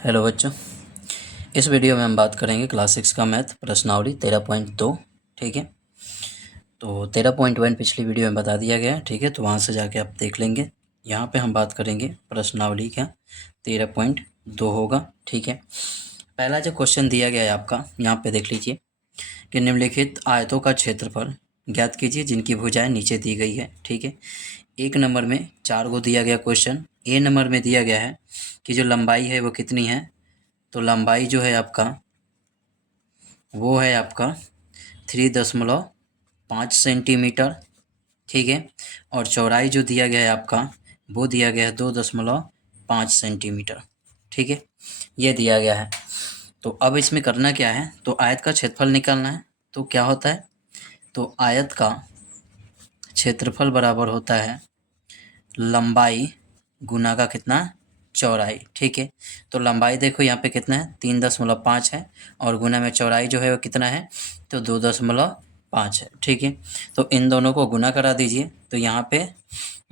Hello बच्चों, इस video में हम बात करेंगे क्लास 6 का मैथ प्रश्नावली 13.2। ठीक है, तो 13.1 पिछली वीडियो में बता दिया गया है। ठीक है, तो वहाँ से जाके आप देख लेंगे। यहाँ पे हम बात करेंगे प्रश्नावली क्या 13.2 होगा। ठीक है, पहला जो क्वेश्चन दिया गया है आपका, यहाँ पे देख लीजिए कि निम्नलिखित आयतों का क्षेत्रफल ज्ञात कीजिए जिनकी भुजाएं नीचे दी गई है। ठीक है, एक नंबर में 4 को दिया गया क्वेश्चन। ए नंबर में दिया गया है कि जो लंबाई है वो कितनी है, तो लंबाई जो है आपका वो है आपका 3.5 सेंटीमीटर। ठीक है, और चौड़ाई जो दिया गया है आपका वो दिया गया है 2.5 सेंटीमीटर। ठीक है, ये दिया गया है। तो अब इसमें करना क्या है, तो आयत का क्षेत्रफल निकालना है। तो क्या होता है, तो आयत का क्षेत्रफल बराबर होता है लंबाई गुना का कितना, चौड़ाई। ठीक है, तो लंबाई देखो यहाँ पे कितना है 3.5 है, और गुना में चौड़ाई जो है वो कितना है, तो 2.5 है। ठीक है, तो इन दोनों को गुना करा दीजिए, तो यहाँ पे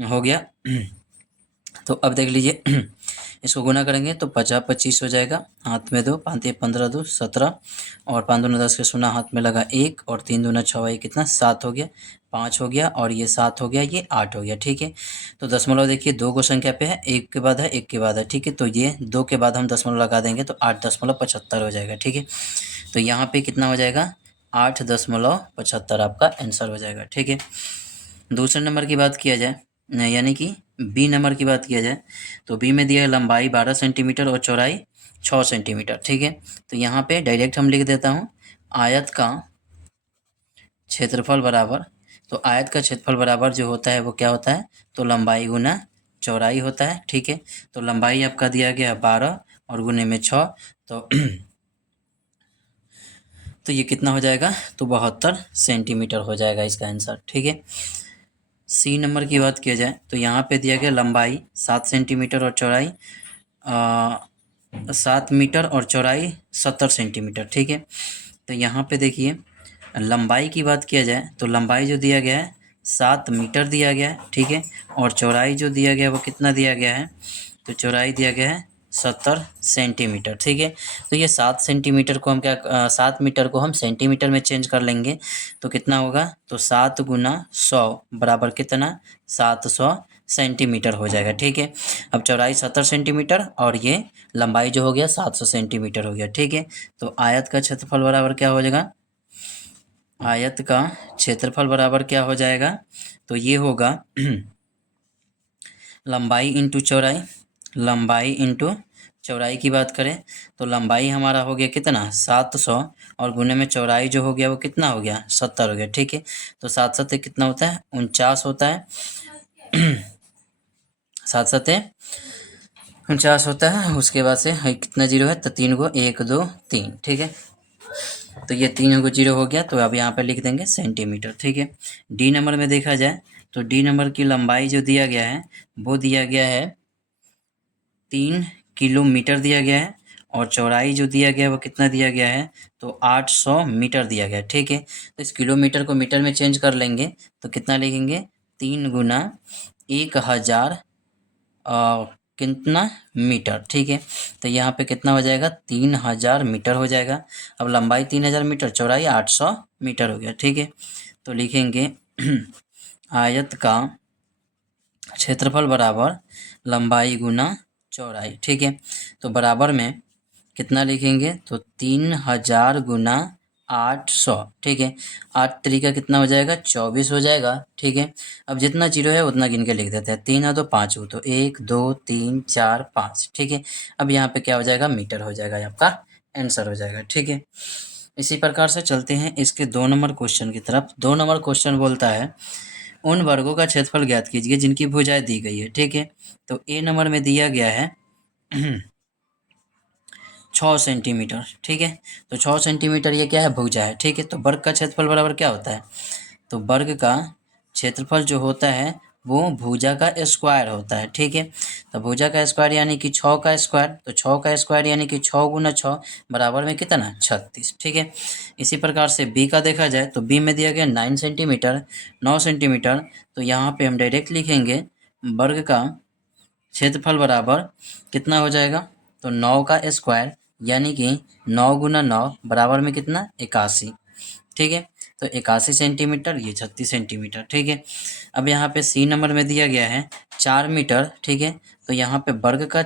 हो गया। तो अब देख लीजिए इसको गुना करेंगे तो 50-25 हो जाएगा, हाथ में 2, 5 15 2 17, और 5 दूना 10 के सुना, हाथ में लगा 1, और 3 दूना 6, ये कितना 7 हो गया, 5 हो गया, और ये 7 हो गया, ये 8 हो गया। ठीक है, तो दशमलव देखिए 2 को संख्या पे है, 1 के बाद है, 1 के बाद है। ठीक है, तो ये 2 के बाद हम दशमलव लगा देंगे तो 8.75 हो जाएगा। ठीक है, तो यहाँ पे कितना हो जाएगा 8.75 आपका आंसर हो जाएगा। ठीक है, दूसरे नंबर की बात किया जाए, यानी कि बी नंबर की बात किया जाए, तो बी में दिया है लंबाई 12 सेंटीमीटर और चौड़ाई 6 सेंटीमीटर। ठीक है, तो यहाँ पे डायरेक्ट हम लिख देता हूँ आयत का क्षेत्रफल बराबर, तो आयत का क्षेत्रफल बराबर जो होता है वो क्या होता है, तो लंबाई गुना चौड़ाई होता है। ठीक है, तो लंबाई आपका दिया गया 12 और गुने में 6, तो ये कितना हो जाएगा, तो 72 सेंटीमीटर हो जाएगा इसका आंसर। ठीक है, सी नंबर की बात किया जाए, तो यहाँ पे दिया गया लंबाई 7 सेंटीमीटर और चौड़ाई 7 मीटर और चौड़ाई 70 सेंटीमीटर। ठीक है, तो यहाँ पे देखिए लंबाई की बात किया जाए, तो लंबाई जो दिया गया है 7 मीटर दिया गया है। ठीक है, और चौड़ाई जो दिया गया है वो कितना दिया गया है, तो चौड़ाई दिया गया है 70 सेंटीमीटर। ठीक है, तो ये 7 सेंटीमीटर को हम क्या 7 मीटर को हम सेंटीमीटर में चेंज कर लेंगे, तो कितना होगा, तो 7 गुना 100 बराबर कितना, 700 सेंटीमीटर हो जाएगा। ठीक है, अब चौड़ाई 70 सेंटीमीटर और ये लंबाई जो हो गया 700 सेंटीमीटर हो गया। ठीक है, तो आयत का क्षेत्रफल बराबर क्या हो जाएगा, आयत का क्षेत्रफल बराबर क्या हो जाएगा, तो ये होगा लंबाई इंटू चौड़ाई। लंबाई इंटू चौड़ाई की बात करें तो लंबाई हमारा हो गया कितना 700, और गुने में चौड़ाई जो हो गया वो कितना हो गया 70 हो गया। ठीक है, तो 7 7 कितना होता है 49 होता है 7 7 49 होता है। उसके बाद से कितना जीरो है, तो 3 को 1 2 3। ठीक है, तो ये 3 को जीरो हो गया, तो अब यहाँ पे लिख देंगे सेंटीमीटर। ठीक है, डी नंबर में देखा जाए तो डी नंबर की लंबाई जो दिया गया है वो दिया गया है 3 किलोमीटर दिया गया है, और चौड़ाई जो दिया गया है वो कितना दिया गया है, तो 800 मीटर दिया गया है। ठीक है, तो इस किलोमीटर को मीटर में चेंज कर लेंगे तो कितना लिखेंगे 3 गुना 1000 कितना मीटर। ठीक है, तो यहाँ पे कितना हो जाएगा 3000 मीटर हो जाएगा। अब लंबाई 3000 मीटर, चौड़ाई 800 मीटर हो गया। ठीक है, तो लिखेंगे आयत का क्षेत्रफल बराबर लंबाई गुना चौड़ाई। ठीक है, तो बराबर में कितना लिखेंगे, तो 3000 गुना 800। ठीक है, 8 तरीका कितना हो जाएगा 24 हो जाएगा। ठीक है, अब जितना जीरो है उतना गिन के लिख देते हैं, 3 है तो 5 हो, तो 1 2 3 4 5। ठीक है, अब यहाँ पे क्या हो जाएगा मीटर हो जाएगा, आपका आंसर हो जाएगा। ठीक है, इसी प्रकार से चलते हैं इसके 2 नंबर क्वेश्चन की तरफ। 2 नंबर क्वेश्चन बोलता है उन वर्गों का क्षेत्रफल ज्ञात कीजिए जिनकी भुजाएं दी गई है। ठीक है, तो ए नंबर में दिया गया है 6 सेंटीमीटर। ठीक है, तो 6 सेंटीमीटर ये क्या है, भुजा है। ठीक है, तो वर्ग का क्षेत्रफल बराबर क्या होता है, तो वर्ग का क्षेत्रफल जो होता है वो भुजा का स्क्वायर होता है। ठीक है, तो भुजा का स्क्वायर यानी कि 6 का स्क्वायर, तो 6 का स्क्वायर यानी कि 6 गुना 6 बराबर में कितना 36। ठीक है, इसी प्रकार से बी का देखा जाए तो बी में दिया गया 9 सेंटीमीटर 9 सेंटीमीटर, तो यहाँ पे हम डायरेक्ट लिखेंगे वर्ग का क्षेत्रफल बराबर कितना हो जाएगा, तो 9 का स्क्वायर यानी कि 9 गुना 9 बराबर में कितना 81, ठीक है। तो 81 सेंटीमीटर, ये 36 सेंटीमीटर, ठीक है। अब यहाँ पे सी नंबर में दिया गया है 4 मीटर, ठीक है। तो यहाँ पे वर्ग का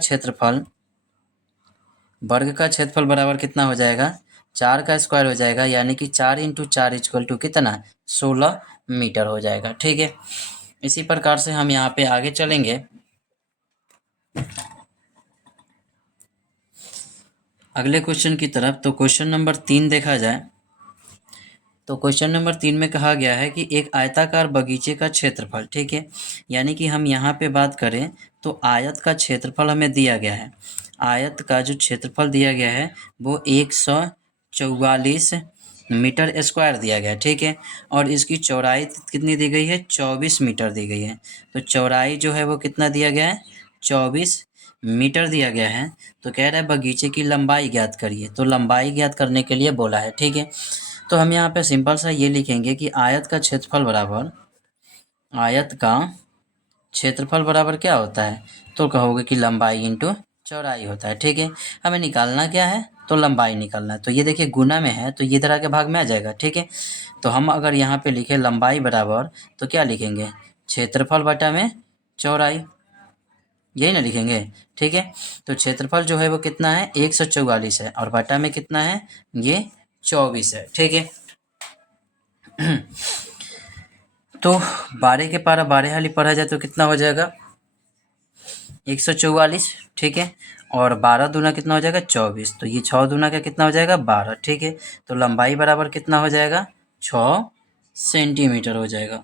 क्षेत्रफल बराबर कितना हो जाएगा, 4 का स्क्वायर हो जाएगा यानी कि 4 इंटू 4 इक्वल टू कितना 16 मीटर हो जाएगा, ठीक है। इसी प्रकार से हम यहाँ पे आगे चलेंगे अगले क्वेश्चन की तरफ। तो क्वेश्चन नंबर 3 देखा जाए तो क्वेश्चन नंबर 3 में कहा गया है कि एक आयताकार बगीचे का क्षेत्रफल, ठीक है। यानी कि हम यहाँ पे बात करें तो आयत का क्षेत्रफल हमें दिया गया है। आयत का जो क्षेत्रफल दिया गया है वो 144 मीटर स्क्वायर दिया गया है, ठीक है। और इसकी चौड़ाई कितनी दी गई है, 24 मीटर दी गई है। तो चौड़ाई जो है वो कितना दिया गया है, 24 मीटर दिया गया है। तो कह रहा है बगीचे की लंबाई ज्ञात करिए, तो लंबाई ज्ञात करने के लिए बोला है, ठीक है। तो हम यहाँ पे सिंपल सा ये लिखेंगे कि आयत का क्षेत्रफल बराबर क्या होता है, तो कहोगे कि लंबाई इंटू चौड़ाई होता है, ठीक है। हमें निकालना क्या है, तो लंबाई निकालना है। तो ये देखिए गुना में है तो ये तरह के भाग में आ जाएगा, ठीक है। तो हम अगर यहाँ पे लिखे लंबाई बराबर, तो क्या लिखेंगे, क्षेत्रफल बटा में चौड़ाई, यही ना लिखेंगे, ठीक है। तो क्षेत्रफल जो है वो कितना है, 144 है, और बटा में कितना है, ये 24 है, ठीक है। तो 12 के पारा 12 हाली पढ़ा जाए तो कितना हो जाएगा, 144, ठीक है। और 12 दूना कितना हो जाएगा, 24। तो ये 6 दूना का कितना हो जाएगा, 12, ठीक है। तो लंबाई बराबर कितना हो जाएगा, 6 सेंटीमीटर हो जाएगा।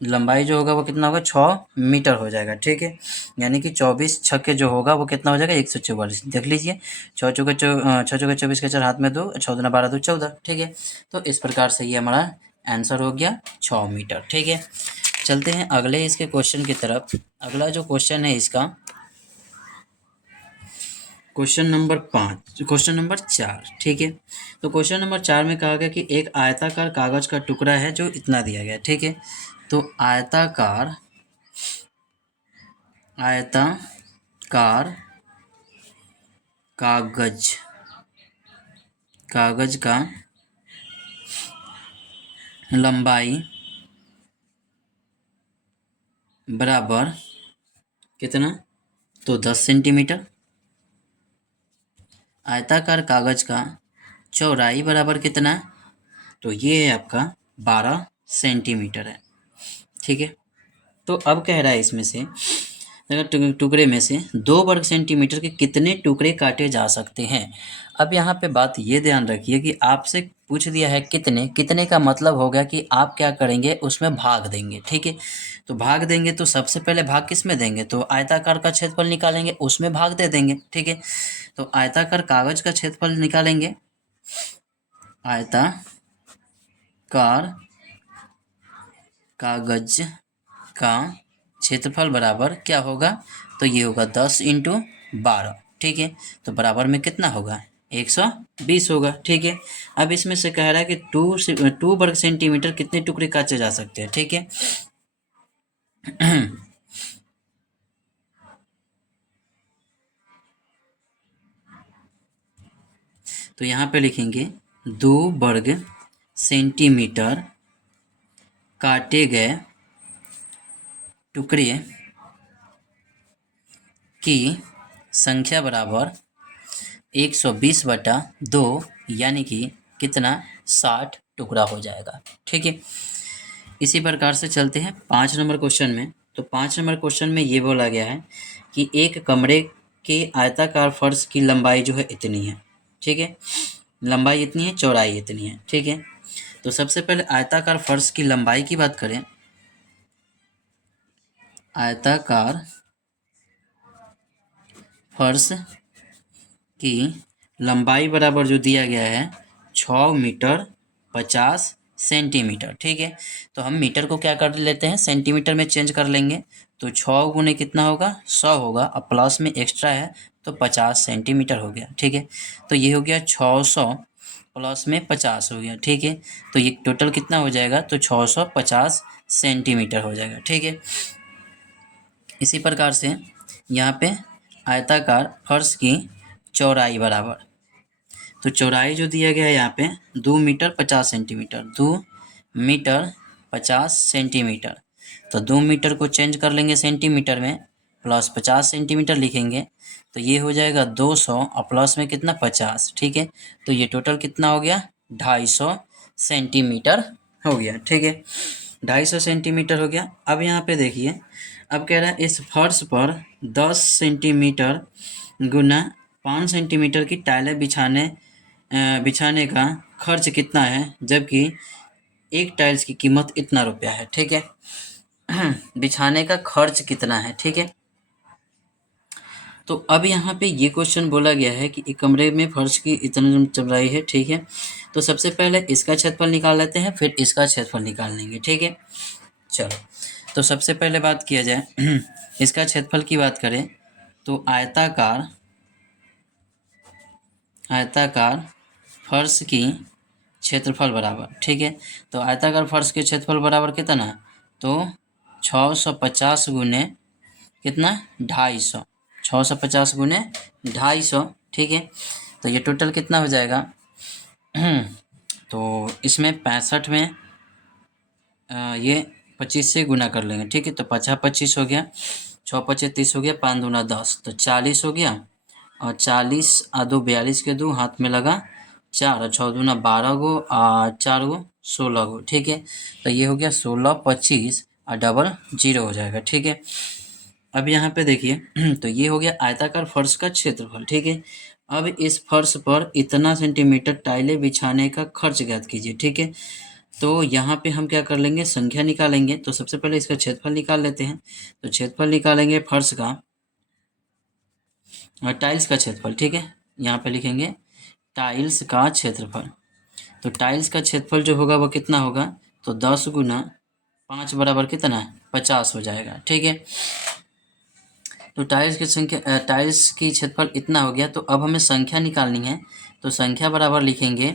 लंबाई जो होगा वो कितना होगा, 6 मीटर हो जाएगा, ठीक है। यानी कि 24 छक्के जो होगा वो कितना हो जाएगा, 144। देख लीजिए, 6 चौके 24 के 4 हाथ में 2, 6 दूना 12 2 14, ठीक है। तो इस प्रकार से ये हमारा आंसर हो गया 6 मीटर, ठीक है। चलते हैं अगले इसके क्वेश्चन की तरफ। अगला जो क्वेश्चन है इसका क्वेश्चन नंबर 4, ठीक है। तो क्वेश्चन नंबर 4 में कहा गया कि एक आयताकार कागज का टुकड़ा है जो इतना दिया गया, ठीक है। तो आयताकार कागज का लंबाई बराबर कितना, तो 10 सेंटीमीटर। आयताकार कागज का चौड़ाई बराबर कितना, तो ये है आपका 12 सेंटीमीटर है, ठीक है। तो अब कह रहा है इसमें से अगर टुकड़े में से 2 वर्ग सेंटीमीटर के कितने टुकड़े काटे जा सकते हैं। अब यहाँ पे बात ये ध्यान रखिए कि आपसे पूछ दिया है कितने, कितने का मतलब हो गया कि आप क्या करेंगे, उसमें भाग देंगे, ठीक है। तो भाग देंगे तो सबसे पहले भाग किस में देंगे, तो आयताकार का क्षेत्रफल निकालेंगे, उसमें भाग दे देंगे, ठीक है। तो आयताकार कागज का क्षेत्रफल निकालेंगे, आयताकार कागज का क्षेत्रफल बराबर क्या होगा, तो ये होगा 10 इंटू 12, ठीक है। तो बराबर में कितना होगा, 120 होगा, ठीक है। अब इसमें से कह रहा है कि 2 वर्ग सेंटीमीटर कितने टुकड़े काटे जा सकते हैं, ठीक है। तो यहाँ पे लिखेंगे 2 वर्ग सेंटीमीटर काटे गए टुकड़े की संख्या बराबर 120/2 यानी कि कितना, 60 टुकड़ा हो जाएगा, ठीक है। इसी प्रकार से चलते हैं 5 नंबर क्वेश्चन में। तो 5 नंबर क्वेश्चन में ये बोला गया है कि एक कमरे के आयताकार फर्श की लंबाई जो है इतनी है, ठीक है। लंबाई इतनी है, चौड़ाई इतनी है, ठीक है। तो सबसे पहले आयताकार फर्श की लंबाई की बात करें, आयताकार फर्श की लंबाई बराबर जो दिया गया है 6 मीटर 50 सेंटीमीटर, ठीक है। तो हम मीटर को क्या कर लेते हैं, सेंटीमीटर में चेंज कर लेंगे। तो 6 गुने कितना होगा, 100 होगा, और प्लस में एक्स्ट्रा है तो 50 सेंटीमीटर हो गया, ठीक है। तो ये हो गया 600 प्लस में 50 हो गया, ठीक है। तो ये टोटल कितना हो जाएगा, तो 650 सेंटीमीटर हो जाएगा, ठीक है। इसी प्रकार से यहाँ पे आयताकार फर्श की चौड़ाई बराबर, तो चौड़ाई जो दिया गया है यहाँ पे 2 मीटर 50 सेंटीमीटर, 2 मीटर 50 सेंटीमीटर। तो 2 मीटर को चेंज कर लेंगे सेंटीमीटर में, प्लस 50 सेंटीमीटर लिखेंगे, तो ये हो जाएगा 200 और प्लस में कितना 50, ठीक है। तो ये टोटल कितना हो गया 250 सेंटीमीटर हो गया, ठीक है। 250 सेंटीमीटर हो गया। अब यहाँ पे देखिए, अब कह रहा है इस फर्श पर 10 सेंटीमीटर गुना 5 सेंटीमीटर की टाइलें बिछाने का खर्च कितना है, जबकि एक टाइल्स की कीमत इतना रुपया है, ठीक है। बिछाने का खर्च कितना है, ठीक है। तो अब यहाँ पे ये क्वेश्चन बोला गया है कि एक कमरे में फर्श की इतनी चौड़ाई है, ठीक है। तो सबसे पहले इसका क्षेत्रफल निकाल लेते हैं, फिर इसका क्षेत्रफल निकाल लेंगे, ठीक है। चलो, तो सबसे पहले बात किया जाए इसका क्षेत्रफल की बात करें तो आयताकार फर्श की क्षेत्रफल बराबर, ठीक है। तो आयताकार फर्श के क्षेत्रफल बराबर कितना, तो 650 गुने कितना 250, 650 गुने 250, ठीक है। तो ये टोटल कितना हो जाएगा तो इसमें 65 में ये 25 से गुना कर लेंगे, ठीक है। तो 50 25 हो गया, 6 25 30 हो गया, 5 दूना 10, तो 40 हो गया। और 40 आ 2 42 के 2 हाथ में लगा 4 और 6 दूना 12 गो और 4 गो 16 गो, ठीक है। तो ये हो गया 16 25 और डबल 0 हो जाएगा, ठीक है। अब यहाँ पे देखिए तो ये हो गया आयताकार फर्श का क्षेत्रफल, ठीक है। अब इस फर्श पर इतना सेंटीमीटर टाइलें बिछाने का खर्च ज्ञात कीजिए, ठीक है। तो यहाँ पे हम क्या कर लेंगे, संख्या निकालेंगे। तो सबसे पहले इसका क्षेत्रफल निकाल लेते हैं। तो क्षेत्रफल निकालेंगे फर्श का और टाइल्स का क्षेत्रफल, ठीक है। यहाँ पे लिखेंगे टाइल्स का क्षेत्रफल। तो टाइल्स का क्षेत्रफल जो होगा वो कितना होगा, तो 10 गुना 5 बराबर कितना 50 हो जाएगा, ठीक है। तो टाइल्स की क्षेत्रफल इतना हो गया। तो अब हमें संख्या निकालनी है। तो संख्या बराबर लिखेंगे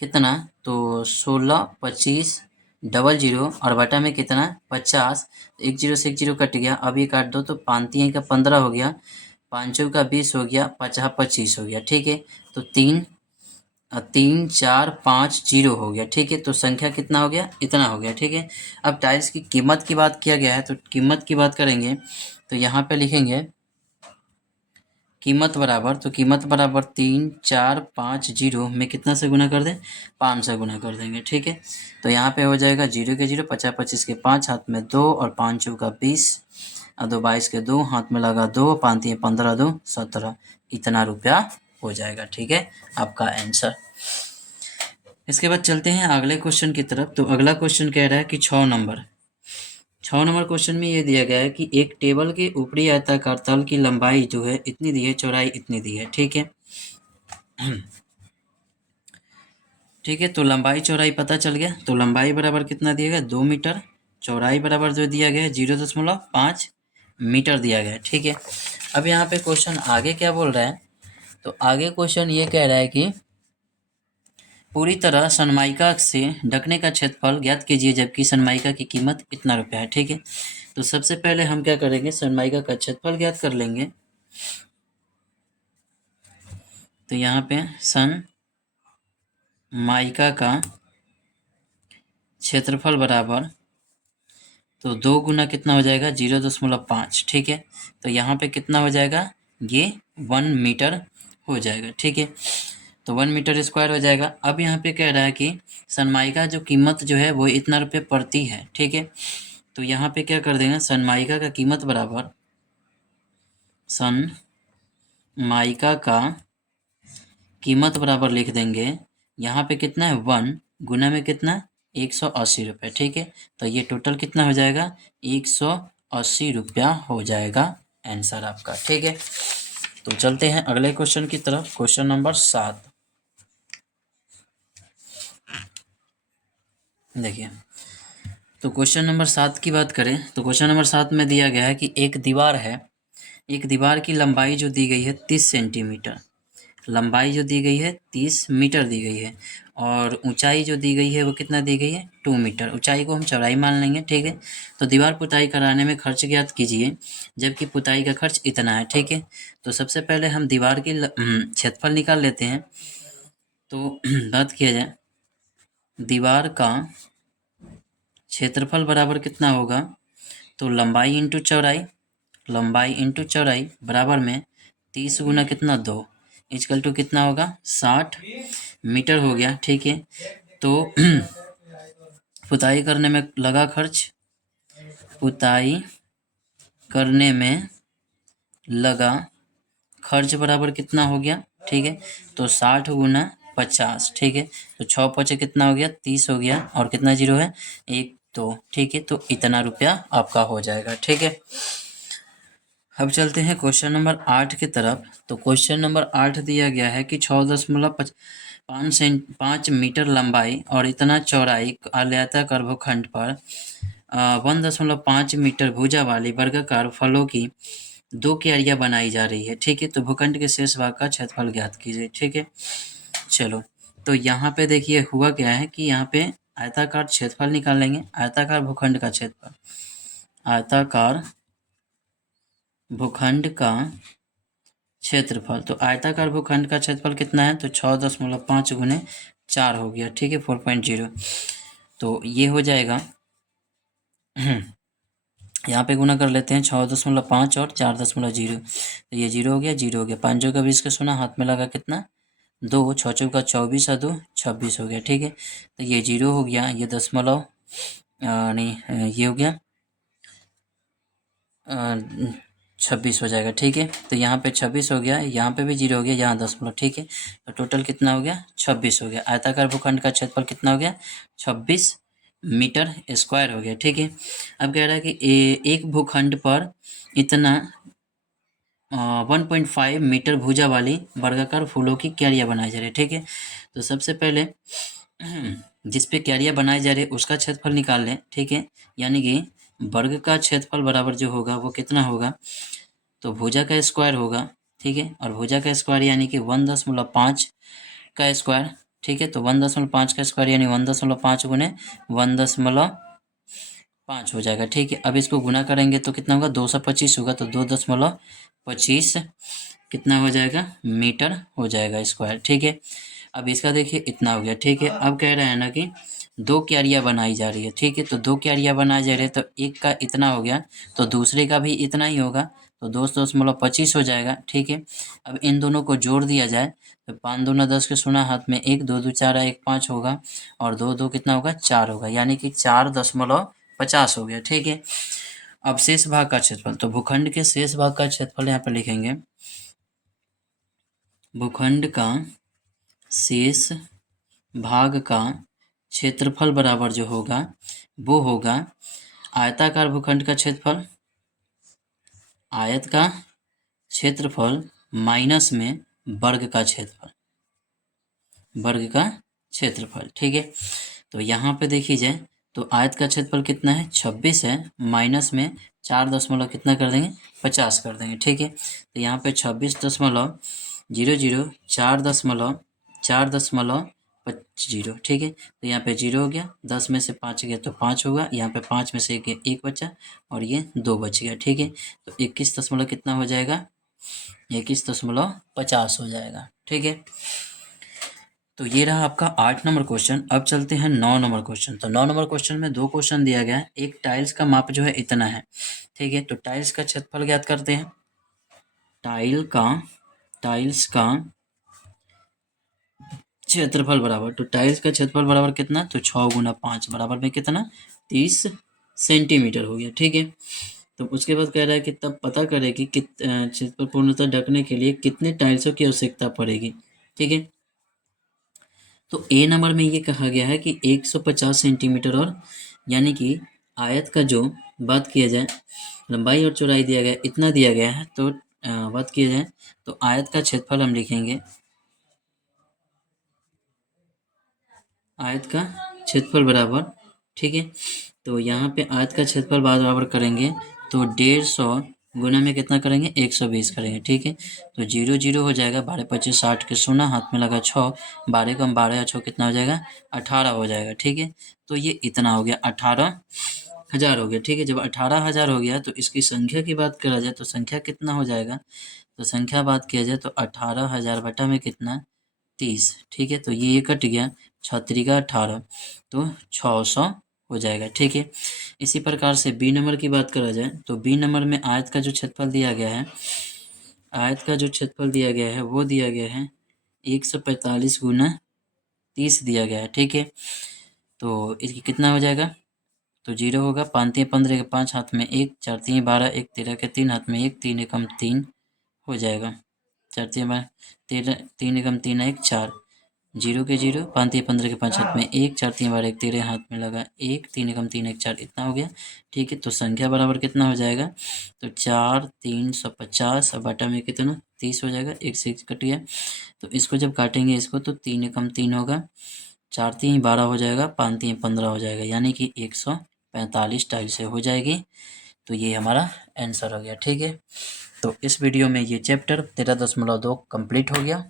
कितना, तो 16 25 डबल 0 और बटा में कितना 50, एक जीरो से एक जीरो कट गया, अब ये काट दो तो 5 3 का 15 हो गया, 5 का 20 हो गया, 50 25 हो गया, ठीक है। तो 3 4 5 0 हो गया, ठीक है। तो संख्या कितना हो गया, इतना हो गया, ठीक है। अब टाइल्स की कीमत की बात किया गया है, तो कीमत की बात करेंगे तो यहाँ पे लिखेंगे कीमत बराबर, तो कीमत बराबर 3 4 5 0 में कितना से गुना कर दें, 5 से गुना कर देंगे, ठीक है। तो यहाँ पे हो जाएगा 0 के 0 50 25 के 5 हाथ में 2 और 5 चौका 20 और 2 22 के 2 हाथ में लगा 2, 5 3 15 2 17, इतना रुपया हो जाएगा, ठीक है, आपका आंसर। इसके बाद चलते हैं अगले क्वेश्चन की तरफ। तो अगला क्वेश्चन कह रहा है कि 6 नंबर क्वेश्चन में ये दिया गया है कि एक टेबल के ऊपरी आयताकार तल की लंबाई जो है इतनी दी है, चौड़ाई इतनी दी है, ठीक है। ठीक है, तो लंबाई चौड़ाई पता चल गया। तो लंबाई बराबर कितना दिया गया 2 मीटर, चौड़ाई बराबर जो दिया गया है 0.5 मीटर दिया गया है, ठीक है। अब यहाँ पे क्वेश्चन आगे क्या बोल रहा है, तो आगे क्वेश्चन ये कह रहा है कि पूरी तरह सनमाइका से ढकने का क्षेत्रफल ज्ञात कीजिए, जबकि सनमाइका की कीमत इतना रुपया है, ठीक है। तो सबसे पहले हम क्या करेंगे, सनमाइका का क्षेत्रफल ज्ञात कर लेंगे। तो यहाँ पे सनमाइका का क्षेत्रफल बराबर, तो 2 गुना कितना हो जाएगा 0.5, ठीक है। तो यहाँ पे कितना हो जाएगा, ये 1 मीटर हो जाएगा, ठीक है। तो 1 मीटर स्क्वायर हो जाएगा। अब यहाँ पे कह रहा है कि सनमाइका जो कीमत जो है वो इतना रुपये पड़ती है, ठीक है। तो यहाँ पे क्या कर देंगे, सनमाइका का कीमत बराबर सनमाइका का कीमत बराबर लिख देंगे, यहाँ पे कितना है 1 गुना में कितना 180 रुपये, ठीक है। तो ये टोटल कितना हो जाएगा 180 रुपया हो जाएगा आंसर आपका, ठीक है। तो चलते हैं अगले क्वेश्चन की तरफ। क्वेश्चन नंबर 7 देखिए। तो क्वेश्चन नंबर 7 की बात करें तो क्वेश्चन नंबर 7 में दिया गया है कि एक दीवार है, एक दीवार की लंबाई जो दी गई है 30 सेंटीमीटर लंबाई जो दी गई है 30 मीटर दी गई है और ऊंचाई जो दी गई है वो कितना दी गई है 2 मीटर। ऊंचाई को हम चौड़ाई मान लेंगे, ठीक है। तो दीवार पुताई कराने में खर्च ज्ञात कीजिए जबकि पुताई का खर्च इतना है, ठीक है। तो सबसे पहले हम दीवार की क्षेत्रफल निकाल लेते हैं। तो बात किया जाए दीवार का क्षेत्रफल बराबर कितना होगा, तो लंबाई इंटू चौड़ाई, लंबाई इंटू चौड़ाई बराबर में 30 गुना कितना 2 इजकल टू कितना होगा 60 मीटर हो गया, ठीक है। तो पुताई करने में लगा खर्च, पुताई करने में लगा खर्च बराबर कितना हो गया, ठीक है। तो 60 गुना 50, ठीक है। तो 6 पचे कितना हो गया 30 हो गया और कितना जीरो है 1 2, ठीक है। तो इतना रुपया आपका हो जाएगा, ठीक है। अब चलते हैं क्वेश्चन नंबर 8 की तरफ। तो क्वेश्चन नंबर 8 दिया गया है कि 6.5 मीटर लंबाई और इतना चौड़ाई आयताकार भूखंड पर 1.5 मीटर भुजा वाली वर्गाकार फलों की 2 क्यारियां बनाई जा रही है, ठीक है। तो भूखंड के शेष भाग का क्षेत्रफल ज्ञात कीजिए, ठीक है। चलो, तो यहाँ पे देखिए हुआ क्या है कि यहाँ पे आयताकार क्षेत्रफल निकालेंगे, आयताकार भूखंड का क्षेत्रफल, आयताकार भूखंड का क्षेत्रफल। तो आयताकार भूखंड का क्षेत्रफल कितना है, तो 6.5 गुने 4 हो गया, ठीक है, 4.0। तो ये हो जाएगा यहाँ पे गुना कर लेते हैं 6.5 और 4.0, तो ये 0 हो गया, 0 हो गया, 5 जो का 20 का सुना हाथ में लगा कितना 2, 6 चौका 24 और 2 26 हो गया, ठीक है। तो ये 0 हो गया, ये दशमलव नहीं ये हो गया 26 हो जाएगा, ठीक है। तो यहाँ पे 26 हो गया, यहाँ पे भी 0 हो गया, यहाँ दशमलव, ठीक है। तो टोटल कितना हो गया 26 हो गया। आयताकार भूखंड का क्षेत्रफल कितना हो गया 26 मीटर स्क्वायर हो गया, ठीक है। अब कह रहा है कि एक भूखंड पर इतना 1.5 मीटर भुजा वाली वर्गाकार फूलों की क्यारियां बनाई जा रही है, ठीक है। तो सबसे पहले जिस पे क्यारियां बनाई जा रही है उसका क्षेत्रफल निकाल लें, ठीक है। यानी कि वर्ग का क्षेत्रफल बराबर जो होगा वो कितना होगा, तो भुजा का स्क्वायर होगा, ठीक है। और भुजा का स्क्वायर यानी कि 1.5 का स्क्वायर, ठीक है। तो 1.5 का स्क्वायर यानी 1.5 गुने 1.5 हो जाएगा, ठीक है। अब इसको गुना करेंगे तो कितना होगा 225 होगा, तो 2.25 कितना हो जाएगा मीटर हो जाएगा स्क्वायर, ठीक है। अब इसका देखिए इतना हो गया, ठीक है। अब कह रहे हैं ना कि 2 क्यारियां बनाई जा रही है, ठीक है। तो 2 क्यारियां बनाई जा रही है तो एक का इतना हो गया तो दूसरे का भी इतना ही होगा, तो 2.25 हो जाएगा, ठीक है। अब इन दोनों को जोड़ दिया जाए तो 5 दूना 10 के सुना हाथ में 1, 2 2 4 1 5 होगा और 2 2 कितना होगा 4 होगा, यानी कि 4.50 हो गया, ठीक है। अब शेष भाग का क्षेत्रफल, तो भूखंड के शेष भाग का क्षेत्रफल यहाँ पे लिखेंगे, भूखंड का शेष भाग का क्षेत्रफल बराबर जो होगा वो होगा आयताकार भूखंड का क्षेत्रफल, आयत का क्षेत्रफल माइनस में वर्ग का क्षेत्रफल, वर्ग का क्षेत्रफल, ठीक है। तो यहाँ पे देखी जाए तो आयत का क्षेत्रफल कितना है 26 है, माइनस में 4 दशमलव कितना कर देंगे 50 कर देंगे, ठीक है। तो यहाँ पे 26.00 4.0, ठीक है। तो यहाँ पे 0 हो गया, 10 में से 5 गया तो 5 होगा, यहाँ पे 5 में से एक बचा और ये 2 बच गया, ठीक है। तो 21 दशमलव कितना हो जाएगा 21.50 हो जाएगा, ठीक है। तो ये रहा आपका 8 नंबर क्वेश्चन। अब चलते हैं 9 नंबर क्वेश्चन। तो 9 नंबर क्वेश्चन में 2 क्वेश्चन दिया गया है। एक टाइल्स का माप जो है इतना है, ठीक है। तो टाइल्स का क्षेत्रफल ज्ञात करते हैं। टाइल्स का क्षेत्रफल बराबर, तो टाइल्स का क्षेत्रफल बराबर कितना, तो 6 गुना 5 बराबर में कितना 30 सेंटीमीटर हो गया, ठीक है। तो उसके बाद कह रहा है कि तब पता करें कि क्षेत्रफल पूर्णतः ढकने के लिए कितने टाइल्सों की आवश्यकता पड़ेगी, ठीक है। तो ए नंबर में ये कहा गया है कि 150 सेंटीमीटर और यानी कि आयत का जो बात किया जाए लंबाई और चौड़ाई दिया गया इतना दिया गया है, तो बात किया जाए तो आयत का क्षेत्रफल हम लिखेंगे, आयत का क्षेत्रफल बराबर, ठीक है। तो यहाँ पे आयत का क्षेत्रफल बराबर करेंगे तो 150 गुना में कितना करेंगे 120 करेंगे, ठीक है। तो 0 0 हो जाएगा, 12 25 60 के 0, हाथ में लगा 6, 12 कम 12 या 6 कितना हो जाएगा 18 हो जाएगा, ठीक है। तो ये इतना हो गया 18,000 हो गया, ठीक है। जब 18,000 हो गया तो इसकी संख्या की बात करा जाए तो संख्या कितना हो जाएगा, तो संख्या बात किया जाए तो 18,000 बटा में कितना 30, ठीक है। तो ये कट गया 6 का 18, तो 600 हो जाएगा, ठीक है। इसी प्रकार से बी नंबर की बात करा जाए तो बी नंबर में आयत का जो क्षेत्रफल दिया गया है, आयत का जो क्षेत्रफल दिया गया है वो दिया गया है 145 गुना 30 दिया गया है, ठीक है। तो इसकी कितना हो जाएगा, तो 0 होगा, 5 3 15 के 5, हाथ में 1, 4 3 12, 1 13 के 3, हाथ में 1, 3 एकम 3 हो जाएगा, 4 3 12 13, 3 एकम 3 1 4, 0 के 0, 5 3 15 के 5, हाथ में 1, 4 3 12 1 13, हाथ में लगा 1, 3 एकम 3 1 4, इतना हो गया, ठीक है। तो संख्या बराबर कितना हो जाएगा, तो 4 350 और बटा में कितना 30 हो जाएगा, 1 से 1 कट गया। तो इसको जब काटेंगे इसको तो 3 एकम 3 होगा, 4 3 12 हो जाएगा, 5 3 15 हो जाएगा, यानी कि 145 टाइल से हो जाएगी। तो ये हमारा आंसर हो गया, ठीक है। तो इस वीडियो में ये चैप्टर 13.2 कंप्लीट हो गया।